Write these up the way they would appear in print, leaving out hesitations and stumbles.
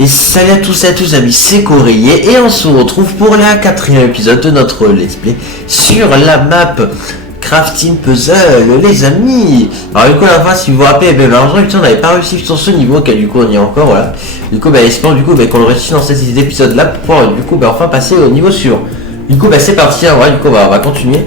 Et salut à tous amis, c'est Coréier et on se retrouve pour la 4e épisode de notre let's play sur la map Crafting Puzzle les amis. Alors du coup la fois si vous vous rappelez, malheureusement on n'avait pas réussi sur ce niveau car du coup on y est encore voilà. Du coup espérons qu'on le réussit dans cet épisode là pour pouvoir du coup enfin passer au niveau suivant. Du coup c'est parti, hein, ouais, du coup on va continuer.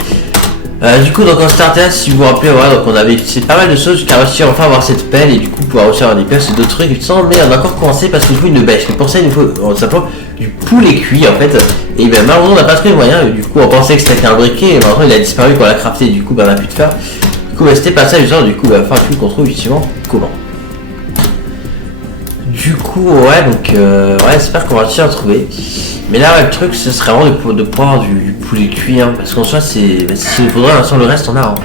Du coup donc on startait si vous vous rappelez voilà, donc on avait c'est pas mal de choses jusqu'à réussir enfin avoir cette pelle et du coup pouvoir réussir avoir des pelles c'est d'autres trucs mais on a encore commencé parce qu'il faut une bêche et pour ça il nous faut simplement du poulet cuit en fait et malheureusement on n'a pas trouvé le moyen et du coup on pensait que c'était un briquet et maintenant il a disparu quand on l'a crafté du coup on a pu de faire du coup c'était pas ça genre du coup enfin du coup qu'on trouve effectivement comment du coup ouais donc ouais j'espère qu'on va réussir à trouver. Mais là, le truc, ce serait vraiment de pouvoir du poulet cuit, hein, parce qu'en soi, il faudrait l'instant le reste, on a. Hein.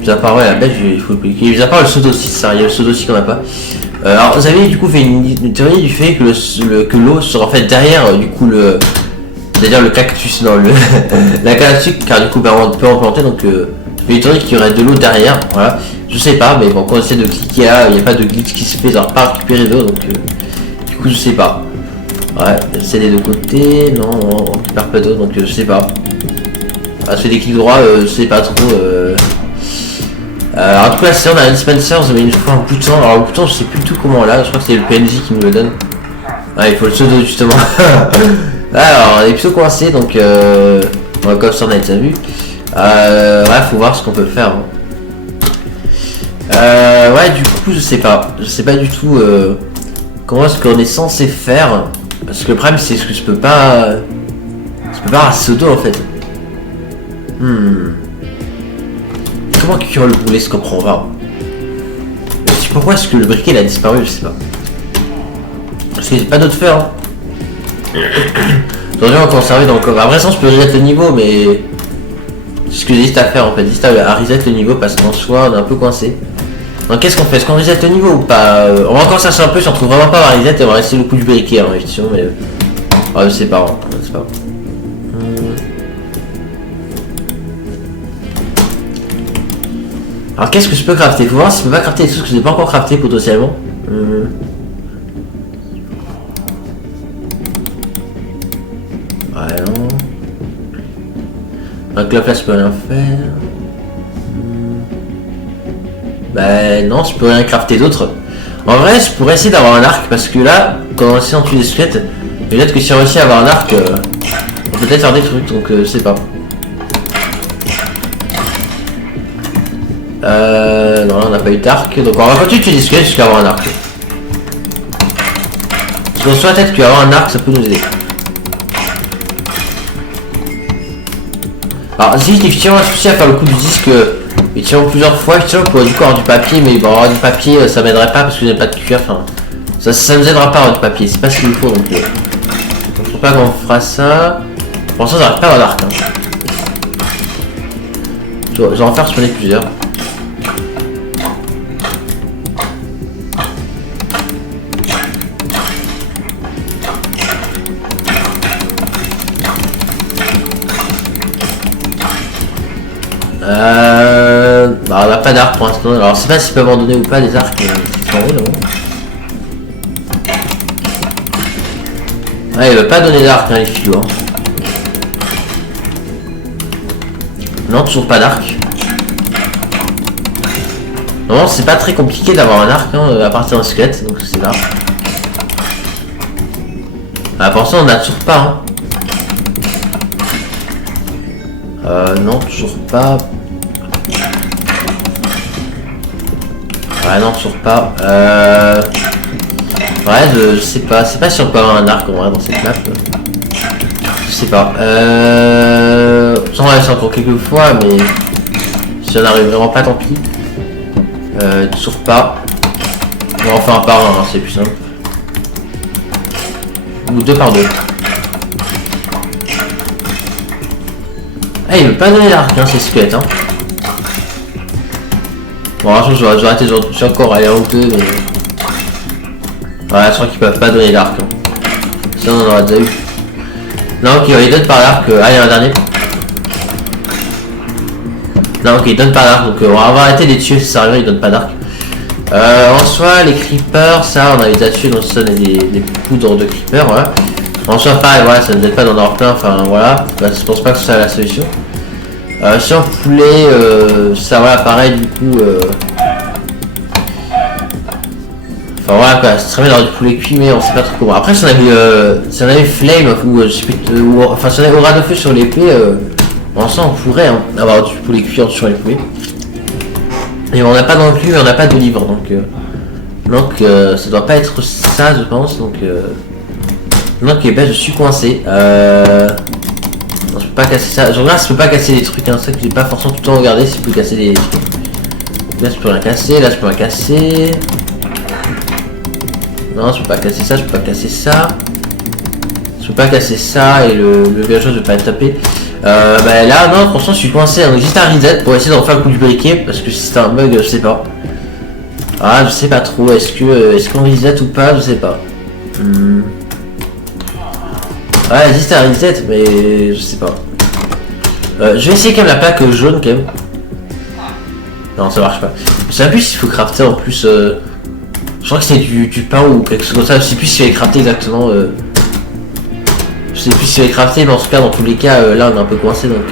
Mis à part, ouais, la bête, il faut le poulet cuit. Mis à part le saut aussi, ça, il y a le saut aussi qu'on n'a pas. Alors, vous avez du coup fait une théorie du fait que l'eau sera en fait derrière, du coup, c'est-à-dire le cactus dans le. la cactus, car du coup, on peut en planter, donc, une théorie qu'il y aurait de l'eau derrière, voilà. Je sais pas, mais bon, quand on essaie de cliquer là, il n'y a pas de glitch qui se fait, genre pas récupérer l'eau, donc, du coup, je sais pas. Ouais, c'est des deux côtés, non, on récupère pas d'eau donc je sais pas. Ah, c'est des clics droits, je sais pas trop. Alors, en tout cas, c'est on a un dispenser, vous avez une fois un bouton. Alors, le bouton, je sais plus du tout comment là, je crois que c'est le PNJ qui nous le donne. Ah, il faut le pseudo justement. Alors, on est plutôt coincé donc on va comme ça, on a déjà vu. Ouais, faut voir ce qu'on peut faire. Hein. Ouais, du coup, je sais pas du tout comment est-ce qu'on est censé faire. Parce que le problème c'est que je peux pas raser d'eau en fait. Comment cuire le poulet se comprend pas. Pourquoi est-ce que le briquet il a disparu, je sais pas. Parce qu'il n'y a pas d'autre fer. Hein. J'aurais dû en conserver dans le coffre. Après ça je peux reset le niveau mais. C'est ce que j'hésite à faire en fait. J'hésite à reset le niveau parce qu'en soi on est un peu coincé. Donc qu'est-ce qu'on fait? Est-ce qu'on reset le niveau ou pas? On va encore chercher un peu si on trouve vraiment pas la reset et on va rester le coup du briquet hein, effectivement mais. Ah je sais pas, c'est pas. Alors qu'est-ce que je peux crafter? Faut voir si je peux pas crafter des choses que je n'ai pas encore crafté potentiellement. Ouais non. Donc là je peux rien faire. Bah non, je peux rien crafter d'autre. En vrai, je pourrais essayer d'avoir un arc parce que là, quand on essaie d'en tuer des squelettes, peut-être que si on réussit à avoir un arc, on peut peut-être faire des trucs, donc je sais pas. Non, on n'a pas eu d'arc, donc on va continuer de tuer des squelettes jusqu'à avoir un arc. Parce qu'on se soit peut-être qu'avoir un arc, ça peut nous aider. Alors, si effectivement, je suis à faire le coup du disque. Et tiens plusieurs fois, je pour du coup avoir du papier, mais bon avoir du papier ça m'aiderait pas parce que j'ai pas de cuir, enfin ça nous aidera pas avoir du papier, c'est pas ce qu'il nous faut donc je trouve pas qu'on fera ça. Pour l'instant j'arrive pas à avoir d'arc. Hein. Je vais en faire spawner plusieurs. Bah, on n'a pas d'arc pour l'instant, alors je sais pas s'ils peuvent en donner ou pas des arcs qui sont là. Ouais, il veut pas donner d'arc hein, les filles. Hein. Non, toujours pas d'arc. Non, c'est pas très compliqué d'avoir un arc hein, à partir d'un squelette, donc c'est là. Ah, pour l'instant on n'a toujours pas. Hein. Non, toujours pas. Ouais non toujours pas. Ouais je sais pas. C'est pas si on peut avoir un arc en vrai dans cette map. Je sais pas. J'en reste encore quelques fois mais si on n'arrive vraiment pas tant pis. Toujours pas. On va en faire un par un, hein, c'est plus simple. Ou deux par deux. Ah il veut pas donner l'arc hein, c'est squelette hein. Bon, j'aurais arrêté de toucher encore aller en deux, mais. Ouais, je crois qu'ils peuvent pas donner l'arc. Hein. Sinon, on en aurait déjà eu. Non, ok, il donne par l'arc. Ah, il y en a un dernier. Non, ok, il donne pas l'arc, donc on va arrêter de les tuer si ça arrive, il donne pas d'arc. En soi, les creepers, ça, on a les a tués, donc ça donne des poudres de creepers, voilà. En soi, pareil, voilà, ça ne nous aide pas d'en avoir plein, enfin voilà. Bah, je pense pas que ce soit la solution. Sur le poulet, ça, voilà, pareil, du coup. Enfin voilà quoi, c'est très bien d'avoir du poulet cuit, mais on sait pas trop comment. Après, si on avait flame, ou je sais plus, enfin, si on avait aura de feu sur l'épée, en soi, on pourrait hein, avoir du poulet cuit sur les poulets. Et on n'a pas d'inclus, mais on n'a pas de livre, donc ça doit pas être ça, je pense. Donc ben, je suis coincé. Non, je peux pas casser ça. Je regarde si je peux pas casser des trucs, hein, ça que j'ai pas forcément tout le temps regardé si je peux casser des trucs. Là, je peux rien casser, là, je peux rien casser. Non, je peux pas casser ça, je peux pas casser ça. Je peux pas casser ça et le villageois je peux pas le taper. Bah là, non, franchement, je suis coincé. Donc, juste un reset pour essayer d'en faire le coup du briquet parce que si c'est un bug, je sais pas. Ah, je sais pas trop. Est-ce qu'on reset ou pas, je sais pas. Ouais, juste un reset, mais je sais pas. Je vais essayer quand même la plaque jaune quand même. Non, ça marche pas. Je sais plus s'il faut crafter en plus. Je crois que c'est du pain ou quelque chose comme ça. Je sais plus s'il va crafter exactement. Je sais plus s'il va crafter, mais en tout cas, dans tous les cas, là on est un peu coincé donc.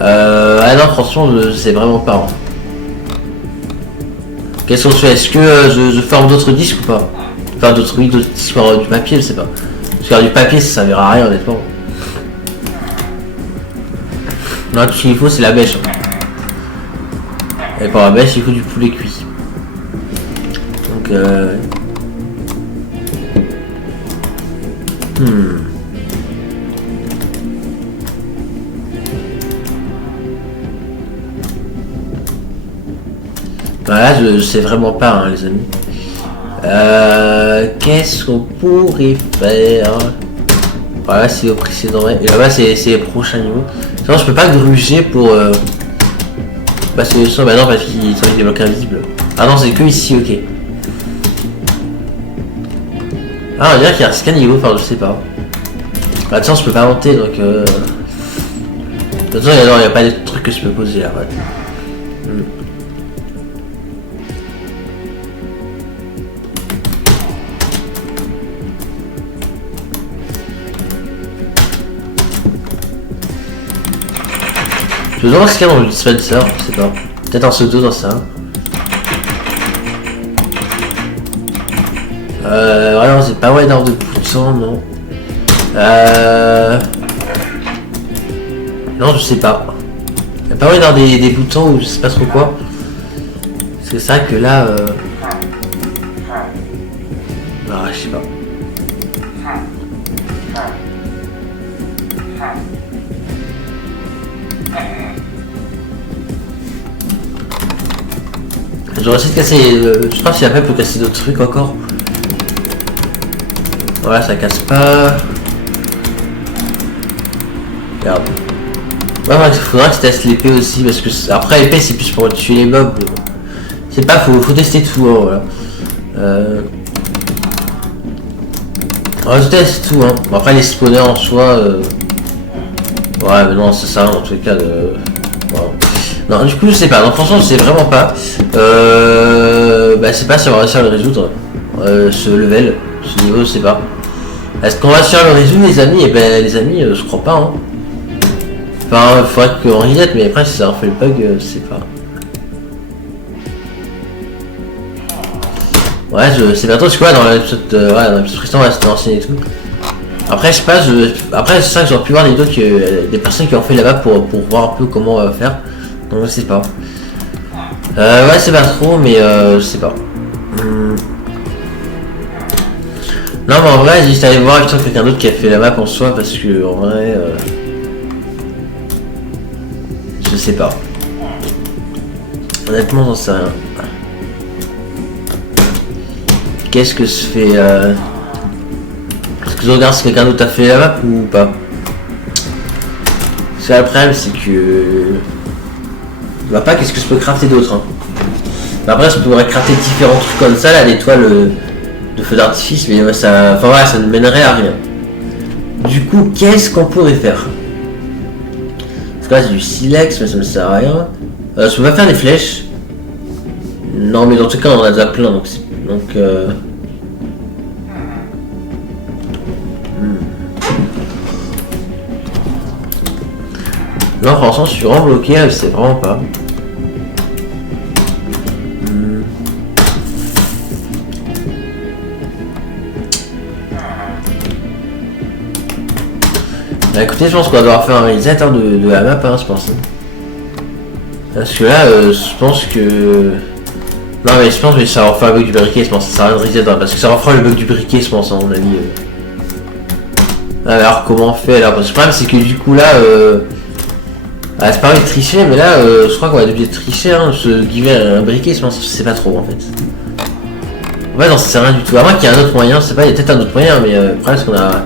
Ah non, franchement, je sais vraiment pas. Hein. Qu'est-ce qu'on se fait? Est-ce que je forme d'autres disques ou pas? Enfin, d'autres disques par du papier, je sais pas. Parce que du papier, ça servira à rien, honnêtement. Non, tout ce qu'il faut, c'est la bêche. Hein. Et pour la bêche, il faut du poulet cuit. Donc, Voilà, je sais vraiment pas, hein, les amis. Qu'est-ce qu'on pourrait faire? Voilà, c'est au précédent. Et là-bas, c'est les prochains niveaux. Sinon, je peux pas gruger pour. Bah, c'est ça, bah non, parce qu'il sont des blocs invisibles. Ah non, c'est que ici, ok. Ah, on dirait qu'il y a un niveau, enfin, je sais pas. Bah, attends, je peux pas monter donc. De toute façon, il n'y a pas de trucs que je peux poser là, ouais. Je me demande ce qu'il y a dans le dispenser, je sais pas. Peut-être un pseudo dans ça. Voilà, c'est pas ouais dans de boutons, non. Non, je sais pas. Y'a pas ouais dans des boutons ou je sais pas trop quoi. Parce que c'est vrai que là. Ah, je sais pas. J'aurais essayé de casser. Je sais pas si après peut casser d'autres trucs encore. Voilà, ça casse pas. Regarde. Ouais, il faudra que tu testes l'épée aussi parce que après l'épée c'est plus pour tuer les mobs. C'est pas, faut tester tout. Hein, voilà. Ouais, je teste tout. Hein. Bon, après les spawners en soi. Ouais, mais non, c'est ça dans tous les cas. Voilà. Non, du coup, je sais pas. Donc, franchement, je sais vraiment pas. Bah, c'est pas si on va réussir à le résoudre. Ce level, ce niveau, je sais pas. Est-ce qu'on va réussir à le résoudre, les amis? Et ben, les amis, je crois pas. Hein. Enfin, il faudrait qu'on reset, mais après, si ça refait le bug, je sais pas. Ouais, je sais pas trop. C'est quoi dans l'épisode précédent, c'était ancien et tout. Après, je sais pas. Après, c'est ça que j'aurais pu voir des vidéos des personnes qui ont fait là-bas pour voir un peu comment faire. Donc je sais pas. Ouais, c'est pas trop, mais je sais pas. Non, mais en vrai, j'ai juste allé voir quelqu'un d'autre qui a fait la map en soi parce que en vrai, je sais pas. Honnêtement, j'en sais rien. Qu'est-ce que je fais Est-ce que je regarde si quelqu'un d'autre a fait la map ou pas? Parce que le problème, c'est que. Bah pas qu'est-ce que je peux crafter d'autre hein. Après je pourrais crafter différents trucs comme ça là, l'étoile de feu d'artifice, mais ça. Enfin voilà, ça ne mènerait à rien. Du coup, qu'est-ce qu'on pourrait faire? Parce que là c'est du silex, mais ça ne sert à rien. Je peux pas faire des flèches. Non, mais dans tout cas, on en a déjà plein, donc... Non, franchement, je suis vraiment bloqué, je sais vraiment pas. Bah, écoutez, je pense qu'on va devoir faire un réalisateur de la map, hein, je pense. Parce que là, je pense que... Non, mais je pense que ça refera le bug du briquet, je pense. Ça sert à rien de réalisateur, parce que ça refera le bug du briquet, je pense, à mon avis. Alors, comment on fait là? Parce que le problème, c'est que du coup, là... Ah, c'est pas vrai de tricher, mais là, je crois qu'on va être obligé de tricher, hein, se giver un briquet, je pense, je sais pas trop, en fait. En fait, non, ça sert à rien du tout. À moins qu'il y ait un autre moyen, je sais pas, il y a peut-être un autre moyen, mais le problème, c'est qu'on a...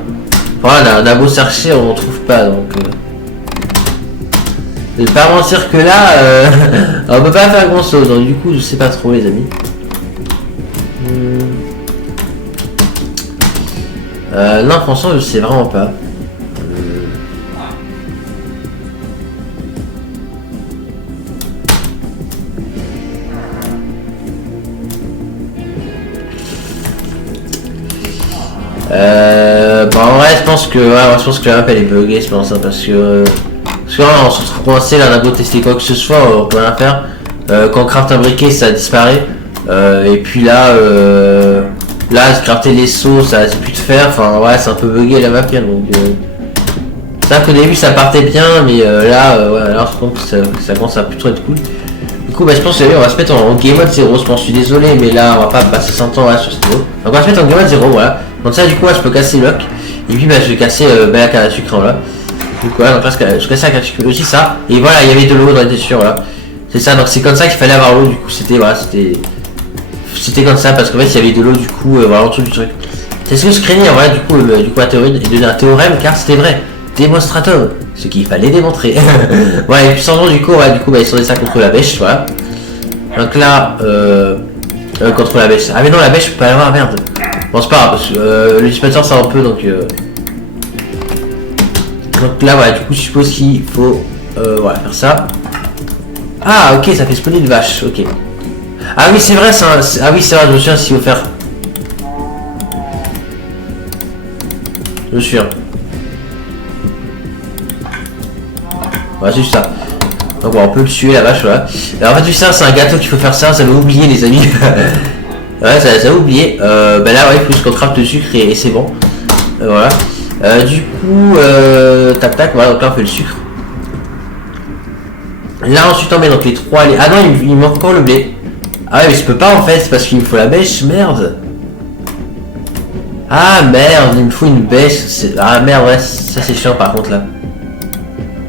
Voilà, on a beau chercher, on ne trouve pas, donc... Je vais pas mentir que là, on peut pas faire grand chose, donc du coup, je sais pas trop, les amis. Non, franchement, je sais vraiment pas. Bon, en vrai, je pense que la map elle est buggée, je pense, hein, parce que on se retrouve coincé là, on a beau tester quoi que ce soit, on peut rien faire. Quand on craft un briquet, ça disparaît. Et puis là, crafter les sauts, ça c'est plus de faire. Enfin, ouais, c'est un peu buggé la map, hein, donc. C'est vrai qu'au début ça partait bien, mais là, ouais, alors je pense que ça commence à plutôt être cool. Du coup, bah, je pense que on va se mettre en game mode 0, je pense, je suis désolé, mais là, on va pas passer 100 ans sur ce niveau. Donc, on va se mettre en game mode 0, voilà. Donc, ça, du coup, là, je peux casser le lock. Et puis, bah, je vais casser la canne à sucre, là. Donc, voilà, donc là, je casse la canne à sucre aussi, ça. Et voilà, il y avait de l'eau dans les textures, voilà. C'est ça, donc c'est comme ça qu'il fallait avoir l'eau, du coup, c'était, voilà, c'était comme ça, parce qu'en fait, il y avait de l'eau, du coup, voilà, en dessous du truc. C'est ce que je craignais, voilà, du coup, la théorie, et donner un théorème, car c'était vrai. Démonstrateur, ce qu'il fallait démontrer. Ouais, et puis sans du coup, ouais, bah, ils sont des ça contre la bêche, voilà. Donc là, contre la bêche. Ah mais non, la bêche, je peux pas l'avoir, merde. Bon, c'est pas grave, parce que le dispensateur ça un peu, donc là, voilà, du coup, je suppose qu'il faut, voilà, faire ça. Ah, ok, ça fait spawner une vache, ok. Ah oui, c'est vrai, ah oui, c'est vrai, je me souviens s'il faut faire. Je me souviens. Ouais, c'est juste ça. Donc bon, on peut le tuer la vache, voilà. Alors en fait, ça, c'est un gâteau qu'il faut faire ça, ça m'a oublié, les amis. Ouais, ça m'a oublié. Bah là, ouais, plus qu'on craft le sucre et c'est bon. Voilà. Du coup, tac tac, voilà, donc là on fait le sucre. Là ensuite on met donc les trois. Ah non, il manque encore le blé. Ah ouais, mais je peux pas en fait, c'est parce qu'il me faut la bêche, merde. Ah merde, il me faut une bêche. Ah merde, ouais, ça c'est chiant par contre là.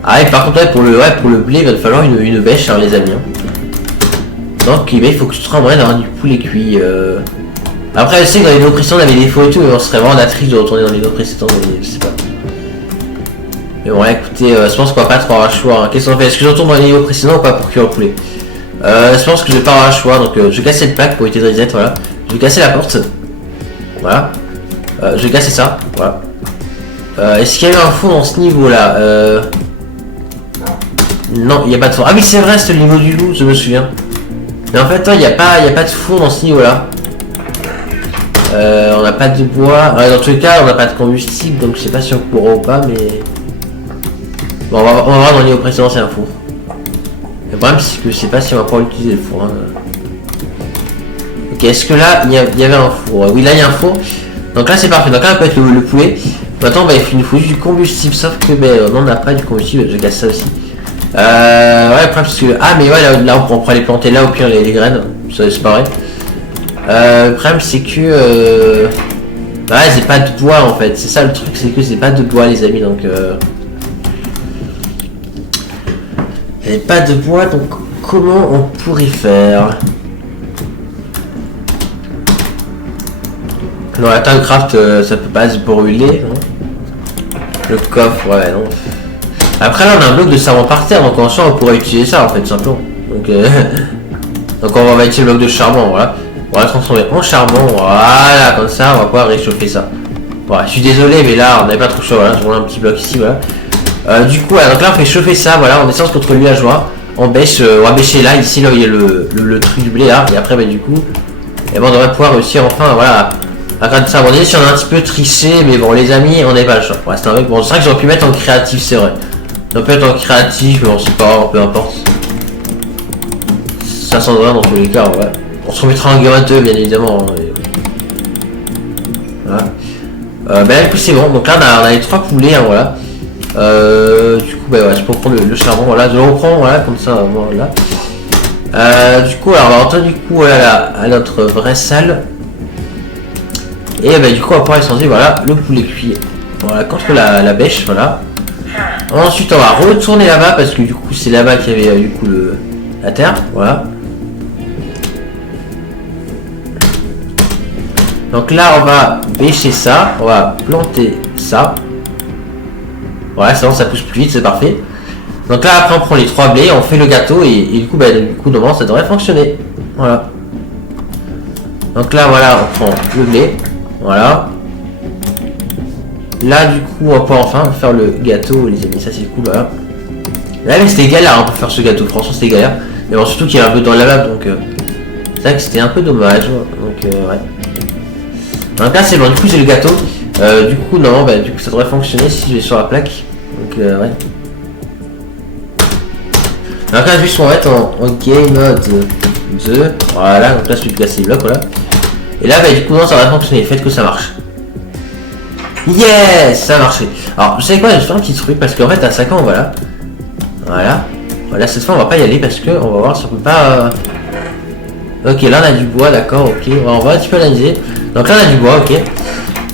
Ah et par contre ouais, pour le blé il va falloir une bêche, hein, les amis. Hein. Donc il faut que tu trouves un moyen d'avoir du poulet cuit. Après je sais que dans les vidéos précédentes on avait des défauts et tout, mais on serait vraiment triste de retourner dans les vidéos précédentes, mais je sais pas. Mais bon écoutez, je pense qu'on va pas trop avoir le choix. Hein. Qu'est-ce qu'on fait? Est-ce que je retourne dans les vidéos précédentes ou pas pour cuire le poulet? Je pense que je vais pas avoir le choix, donc je vais casser cette plaque pour éviter de reset, voilà. Je vais casser la porte. Voilà. Je vais casser ça, voilà. Est-ce qu'il y a eu un four dans ce niveau là? Non, il n'y a pas de four. Ah oui, c'est vrai, c'est le niveau du loup, je me souviens. Mais en fait, il n'y a pas de four dans ce niveau-là. On n'a pas de bois. Ouais, dans tous les cas, on n'a pas de combustible, donc je sais pas si on pourra ou pas, mais... Bon, on va voir dans le niveau précédent, c'est un four. Le problème, c'est que je sais pas si on va pouvoir utiliser le four. Hein. Ok, est-ce que là, il y avait un four? Oui, là, il y a un four. Donc là, c'est parfait. Donc là, on peut être le poulet. Maintenant, bah, il nous faut juste du combustible, sauf que ben, on n'en a pas du combustible, je casse ça aussi. Ouais, après parce que... Ah mais ouais, là on pourra les planter là au pire les graines, ça c'est pareil. Le problème c'est que... Ouais, c'est pas de bois en fait, c'est ça le truc, c'est que c'est pas de bois les amis, donc... Et pas de bois, donc comment on pourrait faire? Non, la Timecraft, ça peut pas se brûler, non? Le coffre, ouais, non. Après là on a un bloc de savon par terre, donc en soi on pourrait utiliser ça en fait simplement. Donc, donc on va mettre le bloc de charbon, voilà. On va le transformer en charbon, voilà, comme ça on va pouvoir réchauffer ça. Voilà, je suis désolé mais là on n'avait pas trop chaud, voilà, je roule un petit bloc ici, voilà. Du coup, voilà, donc là on fait chauffer ça, voilà, on descend contre lui à joie. on bêche, on va bêcher là, ici là où il y a le truc du blé là, et après bah du coup, et bon, on devrait pouvoir réussir enfin, voilà, à regarder ça. Bon, déjà si on a un petit peu triché, mais bon les amis, on n'est pas le choix. Ouais, c'est un mec, bon c'est vrai que j'aurais pu mettre en créatif, c'est vrai. J'aurais pu mettre en créatif, mais on sait pas, peu importe. Ça s'en va dans tous les cas, ouais. On se remettra en Game 2 bien évidemment. Hein, et... voilà. Bah là du coup c'est bon, donc là on a les 3 poulets, hein, voilà. Du coup bah ouais, je peux prendre le charbon, voilà, je le reprends, voilà, comme ça, voilà. Du coup alors on va rentrer du coup voilà, à notre vraie salle. Et bah du coup on va pouvoir échanger, voilà, le poulet cuit, voilà, contre la bêche, voilà. Ensuite on va retourner là-bas parce que du coup c'est là-bas qu'il y avait du coup la terre, voilà. Donc là on va bêcher ça, on va planter ça. Voilà, c'est bon, ça pousse plus vite, c'est parfait. Donc là après on prend les 3 blés, on fait le gâteau et du coup bah normalement ça devrait fonctionner. Voilà. Donc là voilà, on prend le blé. Voilà. Là du coup on va pouvoir enfin faire le gâteau les amis, ça c'est cool, voilà. Là mais c'était galère hein, pour faire ce gâteau, franchement c'était galère. Mais bon surtout qu'il y a un peu dans la map donc c'est vrai que c'était un peu dommage. Donc ouais. Donc là c'est bon, du coup j'ai le gâteau. Du coup non, bah du coup ça devrait fonctionner si je vais sur la plaque. Donc ouais. Donc là juste on va être en game mode 2. Voilà, donc là je vais placer les blocs, voilà. Et là bah du coup non ça va fonctionner, faites que ça marche. Yes, ça a marché. Alors vous savez quoi, je vais faire un petit truc parce qu'en fait à 5 ans voilà. Voilà, cette fois on va pas y aller parce que on va voir si on peut pas. Ok, là on a du bois, d'accord, ok, on va un petit peu analyser. Donc là on a du bois, ok.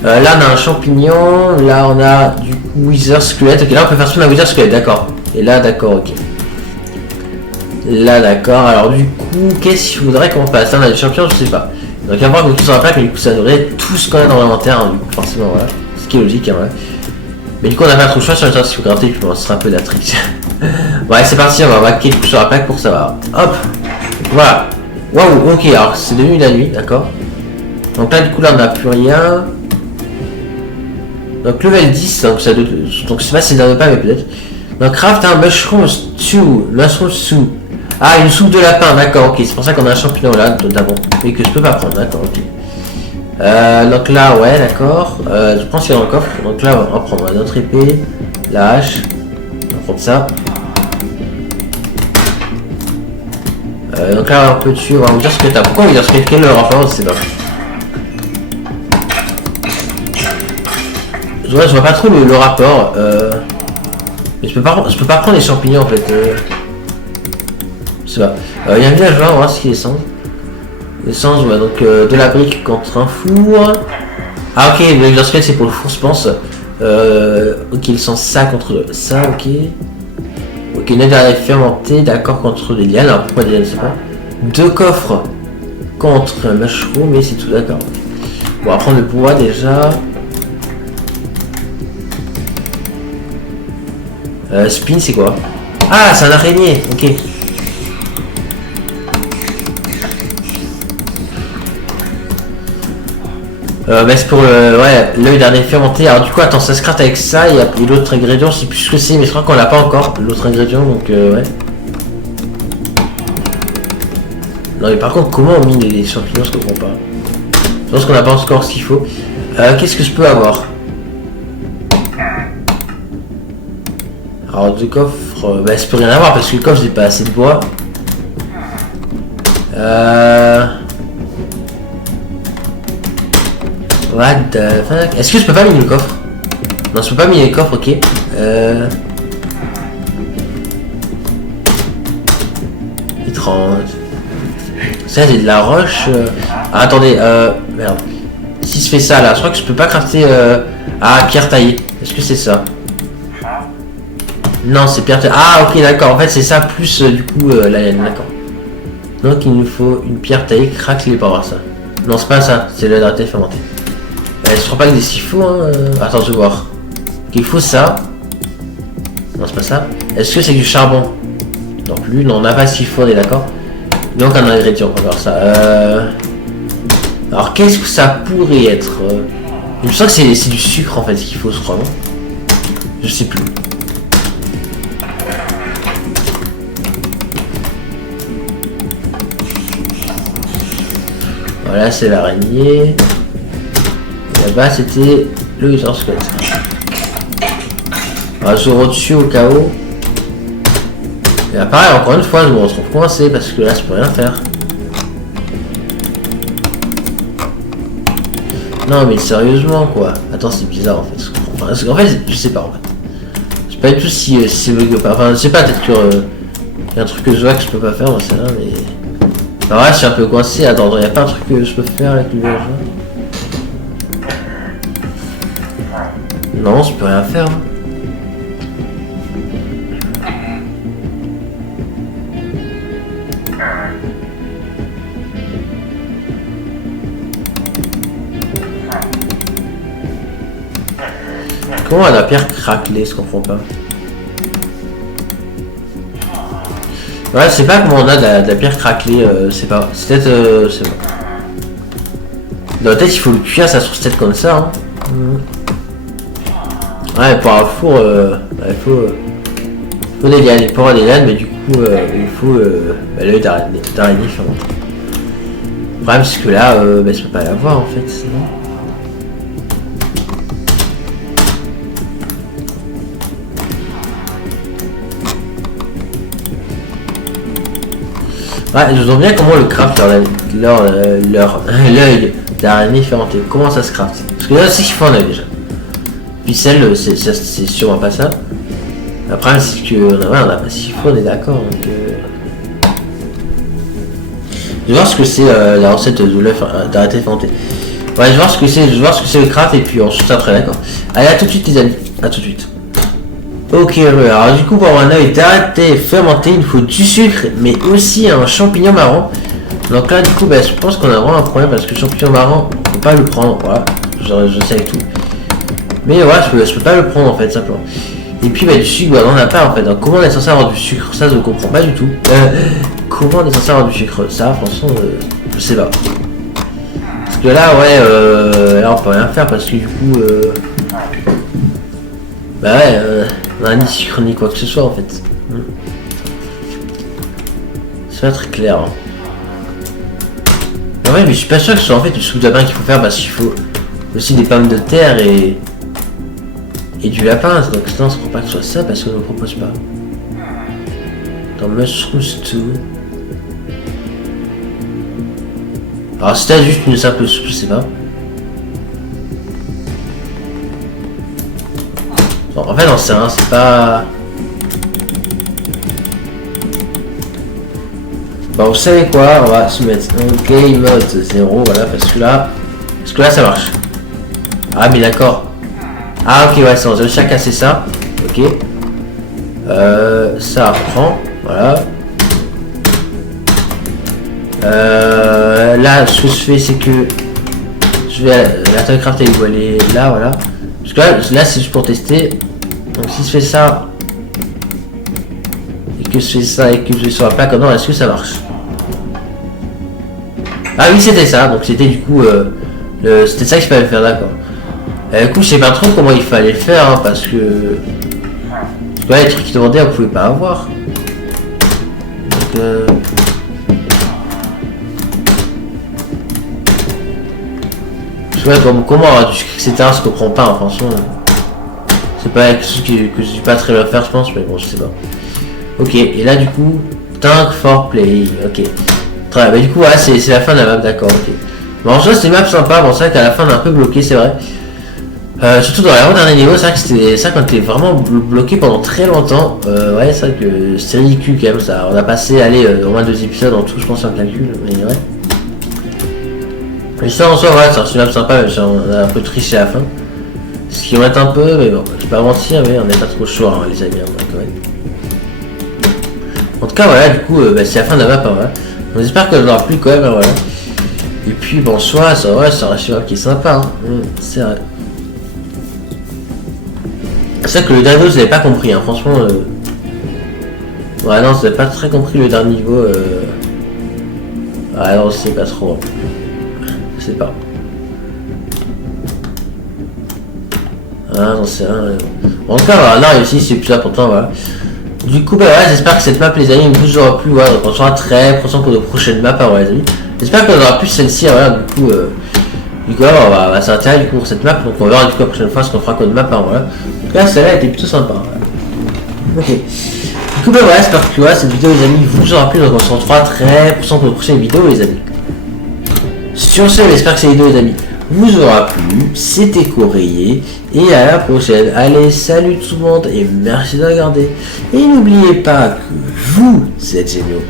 Là on a un champignon, là on a du coup wither squelette, ok là on peut faire sur la wither squelette, d'accord. Et là d'accord, ok. Là d'accord, alors du coup qu'est-ce qu'il faudrait qu'on fasse? Là on a des champignons, je sais pas. Donc on va voir qu'on sur la plaque, mais du coup ça devrait être tout ce qu'on a dans l'inventaire, hein, du coup forcément voilà. Ce qui est logique, hein, voilà. Mais du coup on a pas trop de choix sur le temps si vous grattez, puis on sera un peu de la trick. Ouais c'est parti, on va vaquer le coup sur la plaque pour savoir. Hop, voilà. Waouh, ok, alors c'est devenu la nuit, d'accord. Donc là du coup là on n'a plus rien. Donc level 10, donc ça doit... donc je sais pas si ça ne pas mais peut-être. Donc craft un mushroom stew. Ah une soupe de lapin, d'accord, ok, c'est pour ça qu'on a un champignon là, notamment. Mais que je peux pas prendre, d'accord, ok. Donc là ouais d'accord, je pense qu'il y a dans le coffre, donc là on va prendre notre épée, la hache, on va prendre ça. Donc là on peut tuer, on va vous dire ce que t'as. Pourquoi on va dire ce que quel rapport, c'est pas. Je vois pas trop le rapport, mais je peux pas prendre les champignons en fait. Je sais pas. Il y a un villageois, on va voir ce qu'il est sans. L'essence, ouais, donc de la brique contre un four. Ah ok, le squelette c'est pour le four je pense. Ok, il sent ça contre ça, ok. Ok, une aide à la fermentée, d'accord, contre les lianes. Alors pourquoi des lianes, je sais pas. 2 coffres contre un mushroom, mais c'est tout, d'accord. Bon, on va prendre le bois déjà. Spin c'est quoi? Ah c'est un araignée, ok. Bah c'est pour le ouais, l'œil d'araignée fermenté. Alors du coup attends, ça se craft avec ça, il y a l'autre ingrédient, je sais plus ce que c'est, mais je crois qu'on l'a pas encore, l'autre ingrédient, donc ouais. Non mais par contre comment on mine les champignons, je comprends pas. Je pense qu'on n'a pas encore ce qu'il faut. Qu'est-ce que je peux avoir? Alors 2 coffres, bah je peux rien avoir parce que le coffre j'ai pas assez de bois. What the fuck? Est-ce que je peux pas miner le coffre? Non, je peux pas miner le coffre, ok. Étrange. Ça, c'est de la roche. Ah, attendez, merde. Si je fais ça là, je crois que je peux pas crafter. Ah, pierre taillée. Est-ce que c'est ça? Non, c'est pierre taillée. Ah, ok, d'accord. En fait, c'est ça plus du coup la laine, d'accord. Donc, il nous faut une pierre taillée craquelée pour avoir ça. Non, c'est pas ça, c'est la d'arrêter fermentée. Je crois pas que des siphons, hein. Attends, je vais voir. Il faut ça. Non, c'est pas ça. Est-ce que c'est du charbon? Non plus, non, on n'a pas de siphon, on est d'accord. Donc un ingrédient, on va voir ça. Alors qu'est-ce que ça pourrait être? Je sens que c'est du sucre en fait qu'il faut, je crois, non? Je sais plus. Voilà, c'est l'araignée. Là-bas, c'était le user squelette. On va se au-dessus au cas où. Et là, pareil, encore une fois, je me retrouve coincé parce que là, je peux rien faire. Non, mais sérieusement, quoi. Attends, c'est bizarre en fait. Parce qu'en fait, je sais pas en fait. Je sais pas du tout si c'est bug ou pas. Enfin, je sais pas, peut-être que y a un truc que je vois que je peux pas faire, moi c'est là, mais. Enfin, ouais, je suis un peu coincé. Attends, y a pas un truc que je peux faire avec le jeu? Non, je peux rien faire. Hein. Comment la pierre craquelée, je comprends pas. Ouais, je sais pas comment on a de la pierre craquelée, c'est pas. C'est peut-être. C'est bon. Dans la tête, il faut le cuire, ça se tête comme ça. Hein. Ouais, pour un four, il faut des lianes. Il faut avoir des lianes, mais du coup, il faut l'œil d'araignée fermenté. Le problème, c'est que là, je peux pas l'avoir en fait. Sinon. Ouais, je me demande bien comment le craft l'œil d'araignée fermenté. Comment ça se craft? Parce que là, c'est qu'il faut un œil déjà. Puis celle, c'est sûrement pas ça. Après, c'est que on a pas s'il faut, on est d'accord. Donc, je vais voir ce que c'est la recette de l'œuf d'arrêter fermenté. Ouais, je vais voir ce que c'est, le craft et puis ensuite après, d'accord. Allez, à tout de suite les amis, à tout de suite. Ok, alors du coup pour avoir un œil d'arrêter fermenté, il faut du sucre, mais aussi un champignon marron. Donc là du coup, je pense qu'on a vraiment un problème parce que le champignon marron, on peut pas le prendre, voilà, je sais avec tout. Mais voilà, je peux pas le prendre en fait, simplement. Et puis du sucre, on en a pas en fait. Donc comment on est censé avoir du sucre? Ça je ne comprends pas du tout. Comment on est censé avoir du sucre? Ça franchement, je sais pas. Parce que là, ouais, là on peut rien faire parce que du coup, on a ni sucre ni quoi que ce soit en fait. C'est pas très clair. Hein. Ah ouais, mais je suis pas sûr que ce soit en fait du soupe de lapin qu'il faut faire parce qu'il faut aussi des pommes de terre et du lapin. Donc non, je crois pas que ce soit ça parce qu'on ne propose pas. Dans mushroom stew. Alors c'était juste une simple soupe, je sais pas. Bon, en fait non, c'est pas. Bah vous savez quoi, on va se mettre un game mode 0, voilà, parce que là ça marche. Ah mais d'accord. Ah ok, ouais, c'est bon, j'ai réussi à casser ça. Ok. Ça reprend, voilà. Là, ce que je fais, c'est que je vais la Toycraft, elle doit aller là, voilà. Parce que là c'est juste pour tester. Donc si je fais ça et que je fais ça et que je vais sur la plaque, non, est-ce que ça marche? Ah oui, c'était ça. Donc c'était du coup c'était ça qu'il fallait faire, d'accord. Du coup, je sais pas trop comment il fallait faire, hein, parce que ouais, les trucs qu'ils demandaient, on pouvait pas avoir. Donc je sais pas comment avoir du sucre, etc. Je comprends pas, hein, franchement. C'est pas quelque chose que je suis pas très bien faire, je pense, mais bon, je sais pas. Ok, et là du coup, thank for play. Ok. Très bien, bah, du coup, ouais, c'est la fin de la map, d'accord, ok. Bon, en soi, c'est une map sympa, bon, c'est vrai qu'à la fin, on est un peu bloqué, c'est vrai. Surtout dans les derniers niveaux, c'est vrai que c'était ça quand t'es vraiment bloqué pendant très longtemps. Ouais, c'est vrai que c'est ridicule quand même, ça. On a passé, allez, au moins 2 épisodes en tout, je pense, un calcul, mais ouais. Mais ça en soi, ouais, c'est une map sympa, on a un peu triché à la fin. Ce qui m'embête un peu, mais bon, je vais pas mentir, mais on n'est pas trop chaud, hein, les amis, hein, quand même. En tout cas, voilà, du coup, c'est la fin de la map, hein, voilà. On espère que n'en aura plus quand même, hein, voilà. Et puis, bon, soit, ça, ouais, ça reste une map qui est sympa, hein. C'est vrai. C'est vrai que le dernier, je n'avais pas compris, hein, franchement. Ouais, non, je n'avais pas très compris le dernier niveau. Ah non, je sais pas trop. Je sais pas. Ah, j'en sais rien. En tout cas, voilà, là, ici, c'est plus important, voilà. Du coup, bah, voilà, j'espère que cette map, les amis, vous aura plu. Voilà, donc on sera très prochain pour de prochaines maps, hein, les amis. J'espère qu'on aura plus celle-ci, voilà, du coup, on va s'intéresser du coup pour cette map, donc on verra du coup la prochaine fois ce qu'on fera comme map, hein, voilà. Donc là, celle-là était plutôt sympa. Voilà. Ok. Du coup, ben voilà, j'espère que voilà, cette vidéo, les amis, vous aura plu, donc on se retrouvera très prochain pour la prochaine vidéo, les amis. Sur ce, j'espère que cette vidéo, les amis, vous aura plu. C'était Coréier, et à la prochaine. Allez, salut tout le monde, et merci de regarder. Et n'oubliez pas que vous êtes géniaux.